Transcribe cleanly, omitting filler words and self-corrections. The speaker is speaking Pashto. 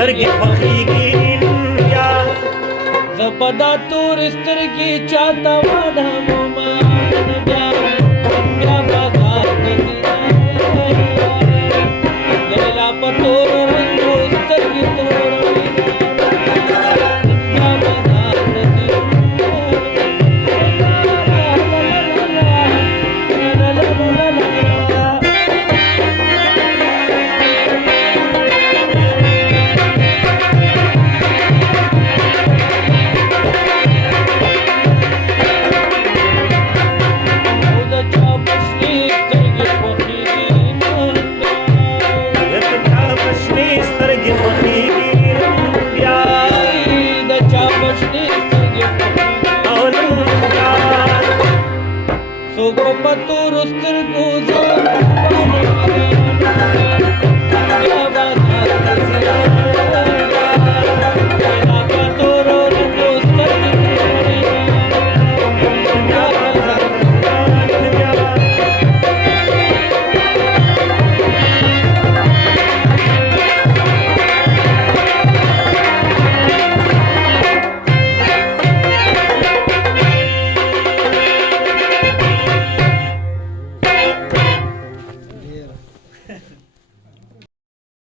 سترګې خوښېږي بیا زبدا تور سترګې چاته ودمه بیا بیا بازار ته ځي لیلا په تور رنګو سترګې توروي بیا بازار ته ځي سترګې خوښېږي